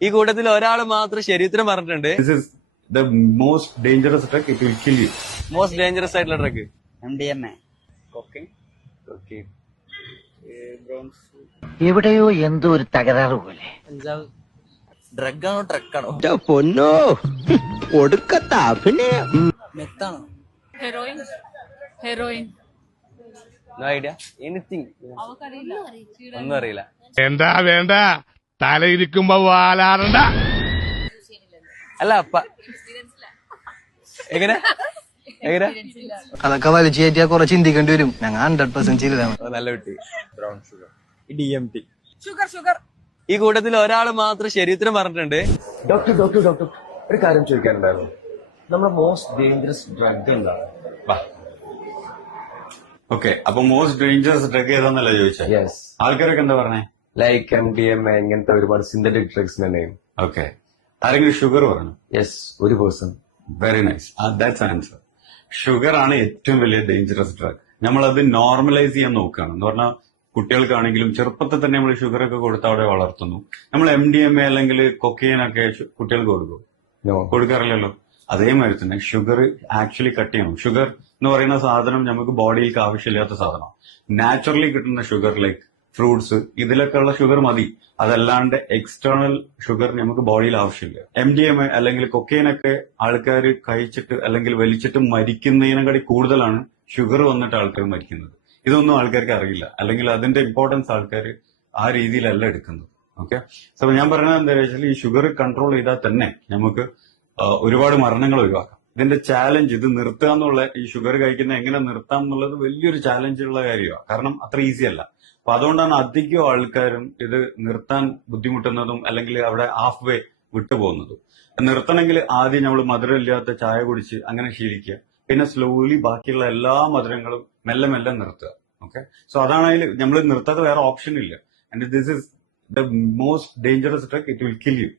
ഈ കൂട്ടത്തിൽ ഒരാൾ മാത്രം ശരീരത്തിന് പറഞ്ഞിട്ടുണ്ട്. This is the most dangerous drug. It will kill most dangerous ആയിട്ടുള്ള drug M D M A എവിടെയോ എന്തോ ഒരു തകരാറ് പോലെ. ഡ്രഗാണോ ട്രക്കാണോ പൊന്നോ. ഒടുക്കത്ത അഭിനയം. മെത്താണോ heroin heroin no idea anything ഒന്നും അറിയില്ല. എന്താ വേണ്ട? തലയിരിക്കുമ്പോ വാലാറണ്ട അല്ല അപ്പ എങ്ങനെ? എങ്ങനെ? അതൊക്കെ വലിച്ചു കയറ്റിയാ കുറെ ചിന്തിക്കേണ്ടി വരും. ഞങ്ങൾ ഹൺഡ്രഡ് പെർസെന്റ് ചെയ്തതാണ്. നല്ല കുട്ടി. Brown sugar D M T sugar sugar ഈ കൂട്ടത്തിൽ ഒരാൾ മാത്രം ശരീരത്തിന് പറഞ്ഞിട്ടുണ്ട്. ഡോക്ടർ ഡോക്ടർ ഡോക്ടർ ഒരു കാര്യം ചോദിക്കാനുണ്ടായിരുന്നു. നമ്മുടെ മോസ്റ്റ് ഡേഞ്ചറസ് ഡ്രഗ് എന്താണ്? ഓക്കെ അപ്പൊ മോസ്റ്റ് ഡേഞ്ചറസ് ഡ്രഗ് ഏതാന്നല്ല ചോദിച്ചത് യെസ് ആൾക്കാരൊക്കെ എന്താ പറഞ്ഞേ? ലൈക്ക് എം ഡി എം ഇങ്ങനത്തെ ഒരുപാട് സിന്തറ്റിക് ഡ്രഗ്സിന്റെ നെയിം ഓക്കെ ആരെങ്കിലും ഷുഗർ പറഞ്ഞു യെസ് ഒരു person very nice that's answer sugar ആണ് ഏറ്റവും വലിയ ഡേഞ്ചറസ് ഡ്രഗ് നമ്മളത് നോർമലൈസ് ചെയ്യാൻ നോക്കുകയാണ്. എന്ന് പറഞ്ഞാൽ കുട്ടികൾക്കാണെങ്കിലും ചെറുപ്പത്തിൽ തന്നെ നമ്മൾ ഷുഗർ ഒക്കെ കൊടുത്ത് അവിടെ വളർത്തുന്നു. നമ്മൾ എം ഡി എം എ അല്ലെങ്കിൽ കൊക്കെയിൻ ഒക്കെ കുട്ടികൾക്ക് കൊടുക്കും? കൊടുക്കാറില്ലല്ലോ. അതേമാതിരി തന്നെ ഷുഗർ ആക്ച്വലി കട്ട് ചെയ്യണം. ഷുഗർ എന്ന് പറയുന്ന സാധനം നമുക്ക് ബോഡിയിലേക്ക് ആവശ്യമില്ലാത്ത സാധനം നാച്ചുറലി കിട്ടുന്ന ഷുഗർ ലൈക്ക് ഫ്രൂട്ട്സ് ഇതിലൊക്കെ ഉള്ള ഷുഗർ മതി. അതല്ലാണ്ട് എക്സ്റ്റേണൽ ഷുഗർ നമുക്ക് ബോഡിയിൽ ആവശ്യമില്ല. എം ഡി എം എ അല്ലെങ്കിൽ കൊക്കെയിനൊക്കെ ആൾക്കാർ കഴിച്ചിട്ട് അല്ലെങ്കിൽ വലിച്ചിട്ട് മരിക്കുന്നതിനെക്കാട്ടി കൂടുതലാണ് ഷുഗർ വന്നിട്ട് ആൾക്കാർ മരിക്കുന്നത്. ഇതൊന്നും ആൾക്കാർക്ക് അറിയില്ല. അല്ലെങ്കിൽ അതിന്റെ ഇമ്പോർട്ടൻസ് ആൾക്കാർ ആ രീതിയിലല്ല എടുക്കുന്നത്. ഓക്കെ സോ ഞാൻ പറയുന്നത് എന്താ വെച്ചാൽ ഈ ഷുഗർ കൺട്രോൾ ചെയ്താൽ തന്നെ നമുക്ക് ഒരുപാട് മരണങ്ങൾ ഒഴിവാക്കാം. ഇതിന്റെ ചാലഞ്ച് ഇത് നിർത്തുക എന്നുള്ള ഈ ഷുഗർ കഴിക്കുന്ന എങ്ങനെ നിർത്താം എന്നുള്ളത് വലിയൊരു ചാലഞ്ച് ഉള്ള കാര്യമാണ്. കാരണം അത്ര ഈസി അല്ല. അപ്പൊ അതുകൊണ്ടാണ് അധികം ആൾക്കാരും ഇത് നിർത്താൻ ബുദ്ധിമുട്ടുന്നതും അല്ലെങ്കിൽ അവിടെ ഹാഫ് വേ വിട്ടുപോകുന്നതും. നിർത്തണമെങ്കിൽ ആദ്യം നമ്മൾ മധുരമില്ലാത്ത ചായ കുടിച്ച് അങ്ങനെ ശീലിക്കുക. പിന്നെ സ്ലോലി ബാക്കിയുള്ള എല്ലാ മധുരങ്ങളും മെല്ലെ മെല്ലെ നിർത്തുക. ഓക്കെ സോ അതാണ് അതിൽ നമ്മൾ നിർത്താതെ വേറെ ഓപ്ഷൻ ഇല്ല. And this is the most dangerous drug it will kill you